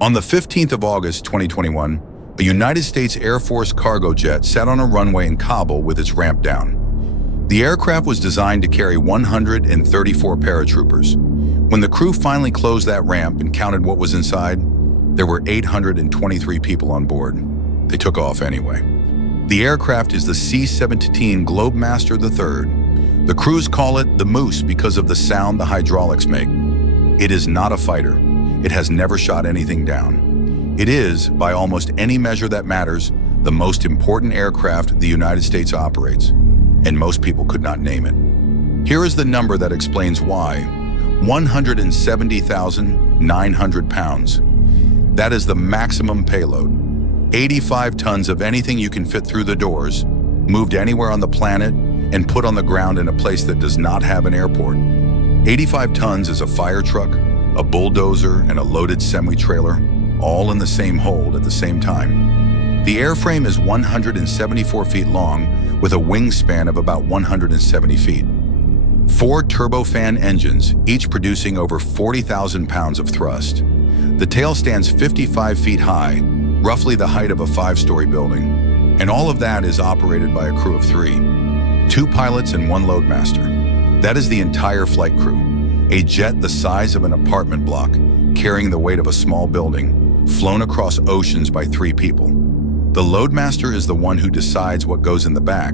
On the 15th of August 2021, a United States Air Force cargo jet sat on a runway in Kabul with its ramp down. The aircraft was designed to carry 134 paratroopers. When the crew finally closed that ramp and counted what was inside, there were 823 people on board. They took off anyway. The aircraft is the C-17 Globemaster III. The crews call it the Moose because of the sound the hydraulics make. It is not a fighter. It has never shot anything down. It is, by almost any measure that matters, the most important aircraft the United States operates, and most people could not name it. Here is the number that explains why. 170,900 pounds. That is the maximum payload. 85 tons of anything you can fit through the doors, moved anywhere on the planet, and put on the ground in a place that does not have an airport. 85 tons is a fire truck, a bulldozer, and a loaded semi-trailer, all in the same hold at the same time. The airframe is 174 feet long with a wingspan of about 170 feet. 4 turbofan engines, each producing over 40,000 pounds of thrust. The tail stands 55 feet high, roughly the height of a 5-story building. And all of that is operated by a crew of 3. 2 pilots and 1 loadmaster. That is the entire flight crew. A jet the size of an apartment block, carrying the weight of a small building, flown across oceans by 3 people. The loadmaster is the one who decides what goes in the back,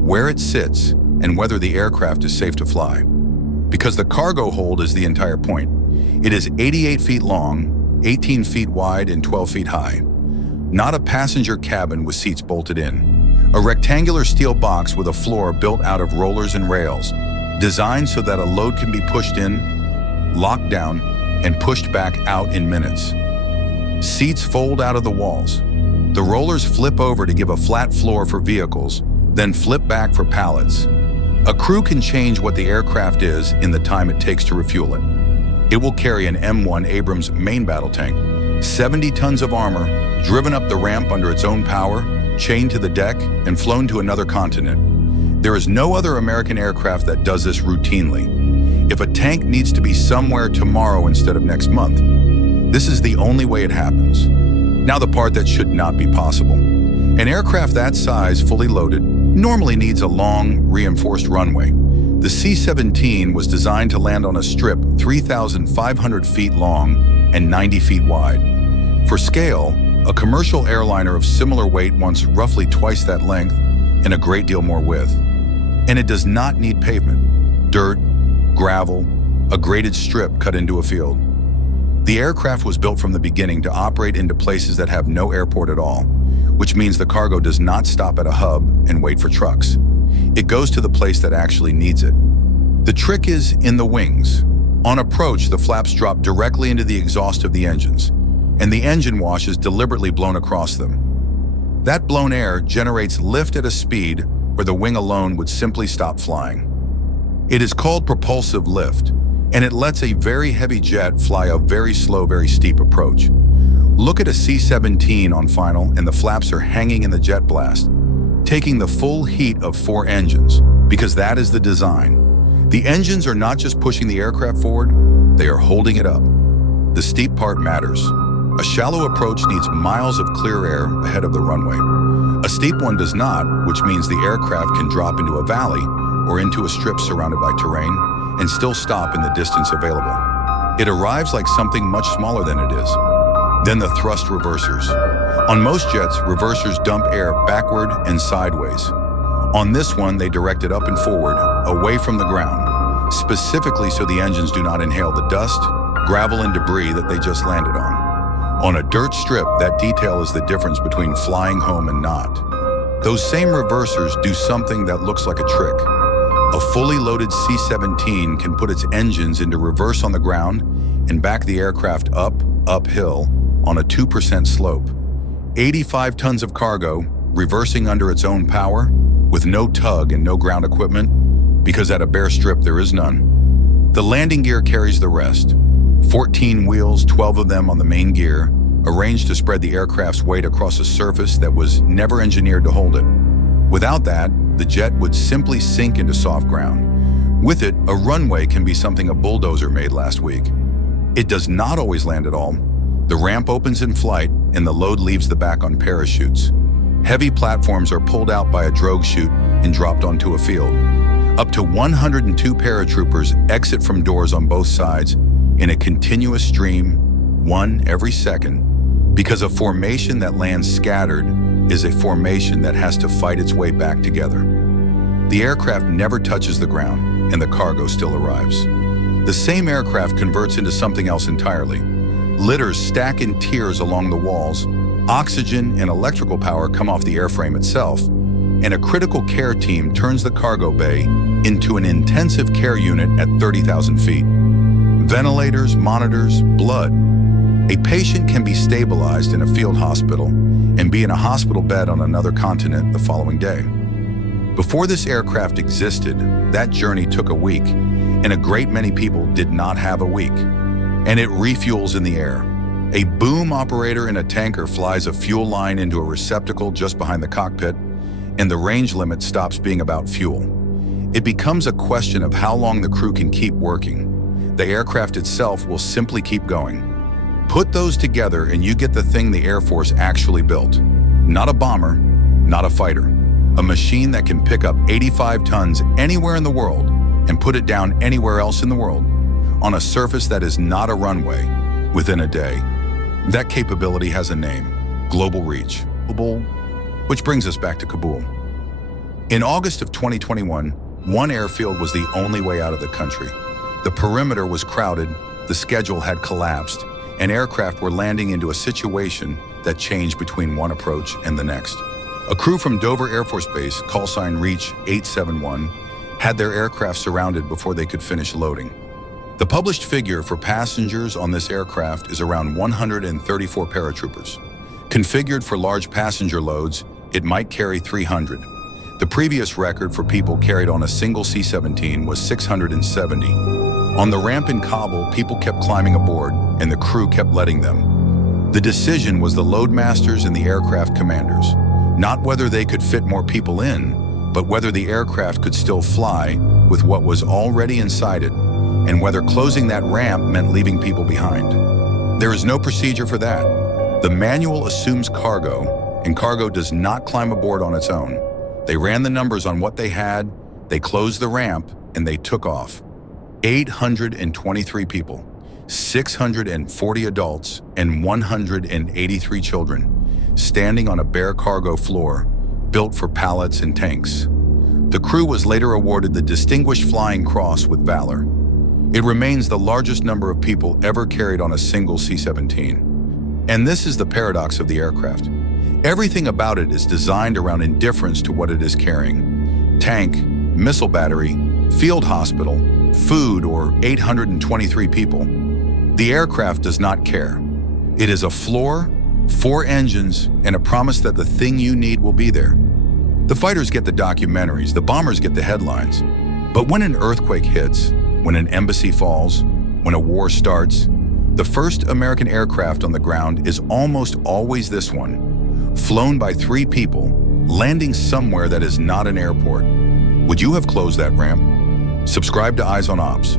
where it sits, and whether the aircraft is safe to fly. Because the cargo hold is the entire point. It is 88 feet long, 18 feet wide, and 12 feet high. Not a passenger cabin with seats bolted in. A rectangular steel box with a floor built out of rollers and rails, designed so that a load can be pushed in, locked down, and pushed back out in minutes. Seats fold out of the walls. The rollers flip over to give a flat floor for vehicles, then flip back for pallets. A crew can change what the aircraft is in the time it takes to refuel it. It will carry an M1 Abrams main battle tank, 70 tons of armor, driven up the ramp under its own power, chained to the deck, and flown to another continent. There is no other American aircraft that does this routinely. If a tank needs to be somewhere tomorrow instead of next month, this is the only way it happens. Now the part that should not be possible. An aircraft that size, fully loaded, normally needs a long, reinforced runway. The C-17 was designed to land on a strip 3,500 feet long and 90 feet wide. For scale, a commercial airliner of similar weight wants roughly twice that length and a great deal more width. And it does not need pavement, dirt, gravel, a graded strip cut into a field. The aircraft was built from the beginning to operate into places that have no airport at all, which means the cargo does not stop at a hub and wait for trucks. It goes to the place that actually needs it. The trick is in the wings. On approach, the flaps drop directly into the exhaust of the engines, and the engine wash is deliberately blown across them. That blown air generates lift at a speed where the wing alone would simply stop flying. It is called propulsive lift, and it lets a very heavy jet fly a very slow, very steep approach. Look at a C-17 on final, and the flaps are hanging in the jet blast, taking the full heat of 4 engines, because that is the design. The engines are not just pushing the aircraft forward, they are holding it up. The steep part matters. A shallow approach needs miles of clear air ahead of the runway. A steep one does not, which means the aircraft can drop into a valley or into a strip surrounded by terrain and still stop in the distance available. It arrives like something much smaller than it is. Then the thrust reversers. On most jets, reversers dump air backward and sideways. On this one, they direct it up and forward, away from the ground, specifically so the engines do not inhale the dust, gravel, and debris that they just landed on. On a dirt strip, that detail is the difference between flying home and not. Those same reversers do something that looks like a trick. A fully loaded C-17 can put its engines into reverse on the ground and back the aircraft uphill on a 2% slope. 85 tons of cargo, reversing under its own power, with no tug and no ground equipment, because at a bare strip there is none. The landing gear carries the rest. 14 wheels, 12 of them on the main gear, arranged to spread the aircraft's weight across a surface that was never engineered to hold it. Without that, the jet would simply sink into soft ground. With it, a runway can be something a bulldozer made last week. It does not always land at all. The ramp opens in flight, and the load leaves the back on parachutes. Heavy platforms are pulled out by a drogue chute and dropped onto a field. Up to 102 paratroopers exit from doors on both sides in a continuous stream, one every second, because a formation that lands scattered is a formation that has to fight its way back together. The aircraft never touches the ground, and the cargo still arrives. The same aircraft converts into something else entirely. Litters stack in tiers along the walls, oxygen and electrical power come off the airframe itself, and a critical care team turns the cargo bay into an intensive care unit at 30,000 feet. Ventilators, monitors, blood. A patient can be stabilized in a field hospital and be in a hospital bed on another continent the following day. Before this aircraft existed, that journey took a week, and a great many people did not have a week. And it refuels in the air. A boom operator in a tanker flies a fuel line into a receptacle just behind the cockpit, and the range limit stops being about fuel. It becomes a question of how long the crew can keep working. The aircraft itself will simply keep going. Put those together and you get the thing the Air Force actually built. Not a bomber, not a fighter. A machine that can pick up 85 tons anywhere in the world and put it down anywhere else in the world on a surface that is not a runway within a day. That capability has a name, global reach. Which brings us back to Kabul. In August of 2021, one airfield was the only way out of the country. The perimeter was crowded, the schedule had collapsed, and aircraft were landing into a situation that changed between one approach and the next. A crew from Dover Air Force Base, callsign Reach 871, had their aircraft surrounded before they could finish loading. The published figure for passengers on this aircraft is around 134 paratroopers. Configured for large passenger loads, it might carry 300. The previous record for people carried on a single C-17 was 670. On the ramp in Kabul, people kept climbing aboard, and the crew kept letting them. The decision was the loadmasters and the aircraft commanders. Not whether they could fit more people in, but whether the aircraft could still fly with what was already inside it, and whether closing that ramp meant leaving people behind. There is no procedure for that. The manual assumes cargo, and cargo does not climb aboard on its own. They ran the numbers on what they had, they closed the ramp, and they took off. 823 people, 640 adults, and 183 children, standing on a bare cargo floor built for pallets and tanks. The crew was later awarded the Distinguished Flying Cross with Valor. It remains the largest number of people ever carried on a single C-17. And this is the paradox of the aircraft. Everything about it is designed around indifference to what it is carrying. Tank, missile battery, field hospital, food, or 823 people. The aircraft does not care. It is a floor, 4 engines, and a promise that the thing you need will be there. The fighters get the documentaries, the bombers get the headlines. But when an earthquake hits, when an embassy falls, when a war starts, the first American aircraft on the ground is almost always this one, flown by 3 people, landing somewhere that is not an airport. Would you have closed that ramp? Subscribe to Eyes on Ops.